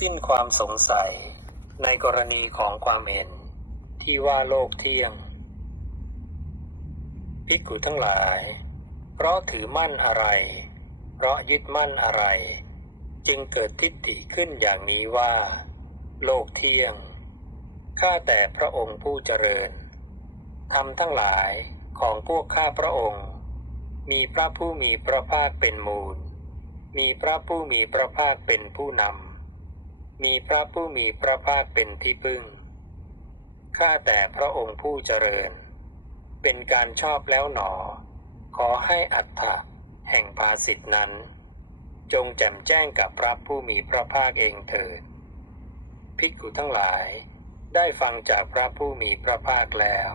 สิ้นความสงสัยในกรณีของความเห็นที่ว่าโลกเที่ยง ภิกขุทั้งหลาย เพราะถือมั่นอะไร เพราะยึดมั่นอะไร จึงเกิดทิฏฐิขึ้นอย่างนี้ว่า โลกเที่ยง ข้าแต่พระองค์ผู้เจริญทำทั้งหลายของพวกข้าพระองค์ มีพระผู้มีพระภาคเป็นมูล มีพระผู้มีพระภาคเป็นผู้นำ มีพระผู้มีพระภาคเป็นที่พึ่ง ข้าแต่พระองค์ผู้เจริญ เป็นการชอบแล้วหนอ ขอให้อัฏฐะแห่งภาสิทธนั้น จงแจ่มแจ้งกับพระผู้มีพระภาคเองเถิด ภิกขุทั้งหลาย ได้ฟังจากพระผู้มีพระภาคแล้ว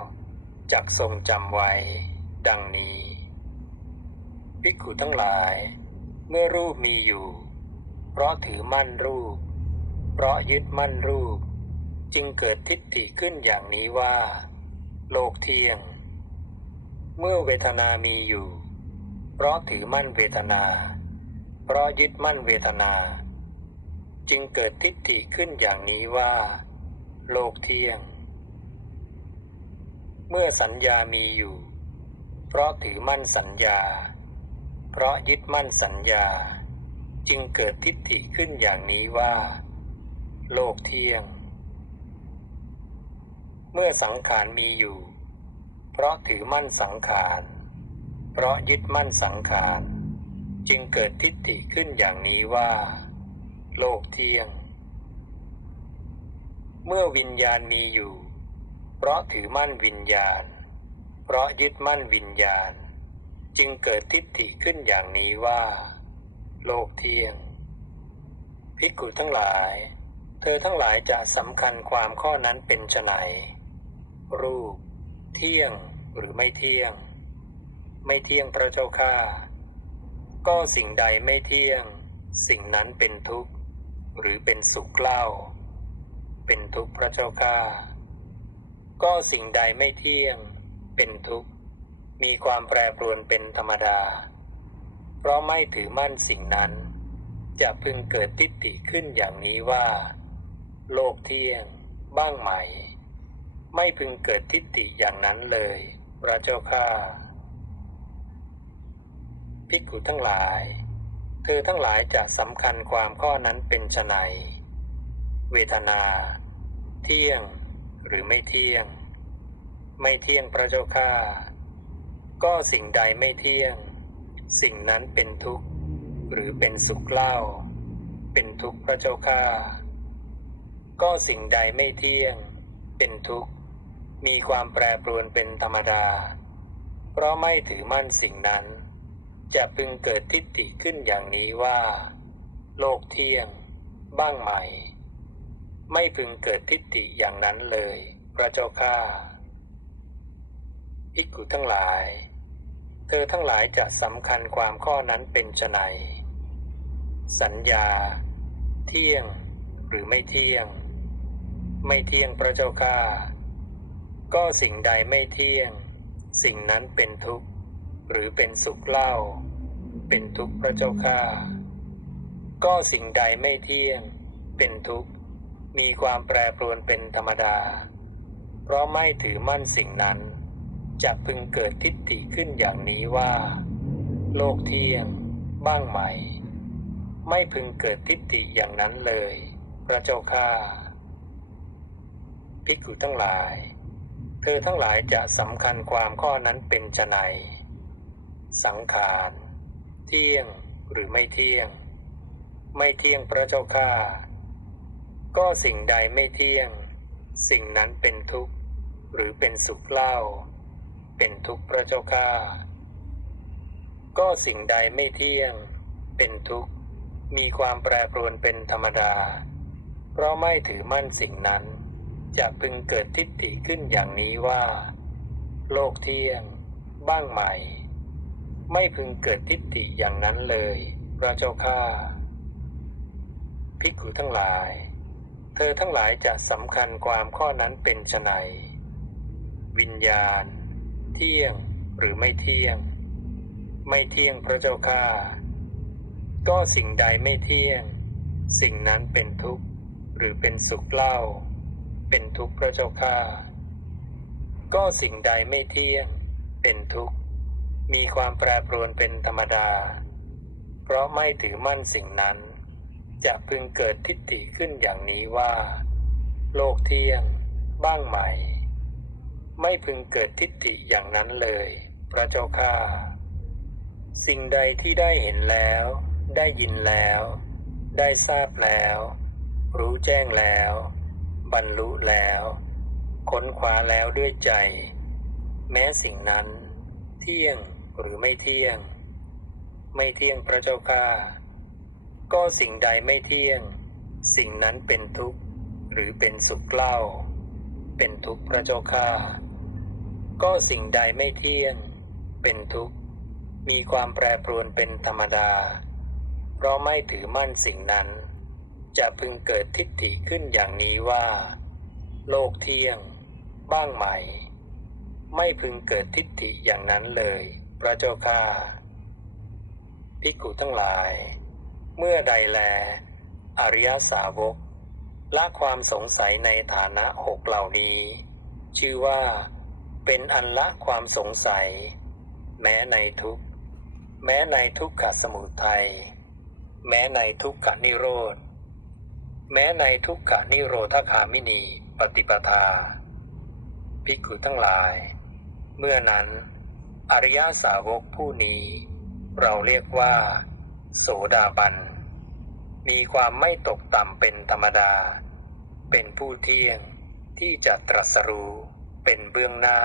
จักทรงจำไว้ ดังนี้ ภิกขุทั้งหลาย เมื่อรูปมีอยู่ เพราะถือมั่นรูป เพราะยึดมั่นรูป จึงเกิดทิฏฐิขึ้นอย่างนี้ว่า โลกเที่ยง เมื่อเวทนามีอยู่ เพราะถือมั่นเวทนา เพราะยึดมั่นเวทนา จึงเกิดทิฏฐิขึ้นอย่างนี้ว่า โลกเที่ยง เมื่อสัญญามีอยู่ เพราะถือมั่นสัญญา เพราะยึดมั่นสัญญา จึงเกิดทิฏฐิขึ้นอย่างนี้ว่า โลกเที่ยง เมื่อสังขารมีอยู่ เพราะถือมั่นสังขาร เพราะยึดมั่นสังขาร จึงเกิดทิฏฐิขึ้นอย่างนี้ว่า โลกเที่ยง เมื่อวิญญาณมีอยู่ เพราะถือมั่นวิญญาณ เพราะยึดมั่นวิญญาณ จึงเกิดทิฏฐิขึ้นอย่างนี้ว่า โลกเที่ยงภิกขุทั้งหลาย เธอทั้งหลายจะสำคัญความข้อนั้นเป็นไฉนรูป เที่ยงหรือไม่เที่ยง ไม่เที่ยงพระเจ้าข้าก็สิ่งใดไม่เที่ยง สิ่งนั้นเป็นทุกข์ หรือเป็นสุขเล่า เป็นทุกข์พระเจ้าข้าก็สิ่งใดไม่เที่ยง เป็นทุกข์ มีความแปรปรวนเป็นธรรมดา เพราะไม่ถือมั่นสิ่งนั้น จะพึงเกิดทิฏฐิขึ้นอย่างนี้ว่า โลกเที่ยง บ้างไหม ไม่พึงเกิดทิฏฐิอย่างนั้นเลย พระเจ้าข้าภิกขุทั้งหลาย เธอทั้งหลายจะสำคัญความข้อนั้นเป็นไฉนเวทนา เที่ยงหรือไม่เที่ยง ไม่เที่ยงพระเจ้าข้าก็สิ่งใดไม่เที่ยง สิ่งนั้นเป็นทุกข์ หรือเป็นสุขเล่า เป็นทุกข์พระเจ้าข้า ก็สิ่งใดไม่เที่ยง เป็นทุกข์ มีความแปรปรวนเป็นธรรมดา เพราะไม่ถือมั่นสิ่งนั้น จะพึงเกิดทิฏฐิขึ้นอย่างนี้ว่า โลกเที่ยง บ้างไหม ไม่พึงเกิดทิฏฐิอย่างนั้นเลย พระเจ้าข้าภิกขุทั้งหลาย เธอทั้งหลายจะสำคัญความข้อนั้นเป็นไฉนสัญญา เที่ยงหรือไม่เที่ยง ไม่เที่ยงพระเจ้าข้าก็สิ่งใดไม่เที่ยง สิ่งนั้นเป็นทุกข์ หรือเป็นสุขเล่า เป็นทุกข์พระเจ้าข้าก็สิ่งใดไม่เที่ยง เป็นทุกข์ มีความแปรปรวนเป็นธรรมดา เพราะไม่ถือมั่นสิ่งนั้นจะพึงเกิดทิฏฐิขึ้นอย่างนี้ว่า โลกเที่ยง บ้างไหม ไม่พึงเกิดทิฏฐิอย่างนั้นเลย พระเจ้าข้า ภิกขุทั้งหลาย เธอทั้งหลายจะสำคัญความข้อนั้นเป็นไฉนสังขารเที่ยงหรือไม่เที่ยง ไม่เที่ยงพระเจ้าข้าก็สิ่งใดไม่เที่ยง สิ่งนั้นเป็นทุกข์หรือเป็นสุขเล่า เป็นทุกข์พระเจ้าข้าก็สิ่งใดไม่เที่ยง เป็นทุกข์มีความแปรปรวนเป็นธรรมดา เพราะไม่ถือมั่นสิ่งนั้น จะพึงเกิดทิฏฐิขึ้นอย่างนี้ว่า โลกเที่ยง บ้างไหม่ ไม่พึงเกิดทิฏฐิอย่างนั้นเลย พระเจ้าข้าภิกขุทั้งหลาย เธอทั้งหลายจะสำคัญความข้อนั้นเป็นไฉนวิญญาณ เที่ยงหรือไม่เที่ยง ไม่เที่ยงพระเจ้าข้าก็สิ่งใดไม่เที่ยง สิ่งนั้นเป็นทุกข์หรือเป็นสุขเล่า เป็นทุกข์พระเจ้าข้าก็สิ่งใดไม่เที่ยง เป็นทุกข์ มีความแปรปรวนเป็นธรรมดา เพราะไม่ถือมั่นสิ่งนั้น จะพึงเกิดทิฏฐิขึ้นอย่างนี้ว่า โลกเที่ยง บ้างไหม ไม่พึงเกิดทิฏฐิอย่างนั้นเลย พระเจ้าข้าสิ่งใดที่ได้เห็นแล้ว ได้ยินแล้ว ได้ทราบแล้ว รู้แจ้งแล้ว บรรลุแล้ว ค้นคว้าแล้วด้วยใจ แม้สิ่งนั้น เที่ยงหรือไม่เที่ยง ไม่เที่ยงพระเจ้าข้าก็สิ่งใดไม่เที่ยง สิ่งนั้นเป็นทุกข์หรือเป็นสุขเล่า เป็นทุกข์พระเจ้าข้าก็สิ่งใดไม่เที่ยง เป็นทุกข์ มีความแปรปรวนเป็นธรรมดา เพราะไม่ถือมั่นสิ่งนั้น จะพึงเกิดทิฏฐิขึ้นอย่างนี้ว่า โลกเที่ยง บ้างไหม ไม่พึงเกิดทิฏฐิอย่างนั้นเลย พระเจ้าข้าภิกขุทั้งหลาย เมื่อใดแล อริยสาวกละความสงสัยในฐานะหกเหล่านี้ ชื่อว่าเป็นอันละความสงสัย แม้ในทุกแม้ในทุกขสมุทัยแม้ในทุกขนิโรธ แม้ในทุกขนิโรธคามินีปฏิปทาภิกขุทั้งหลาย เมื่อนั้น อริยสาวกผู้นี้ เราเรียกว่า โสดาบัน มีความไม่ตกต่ำเป็นธรรมดา เป็นผู้เที่ยงที่จะตรัสรู้เป็นเบื้องหน้า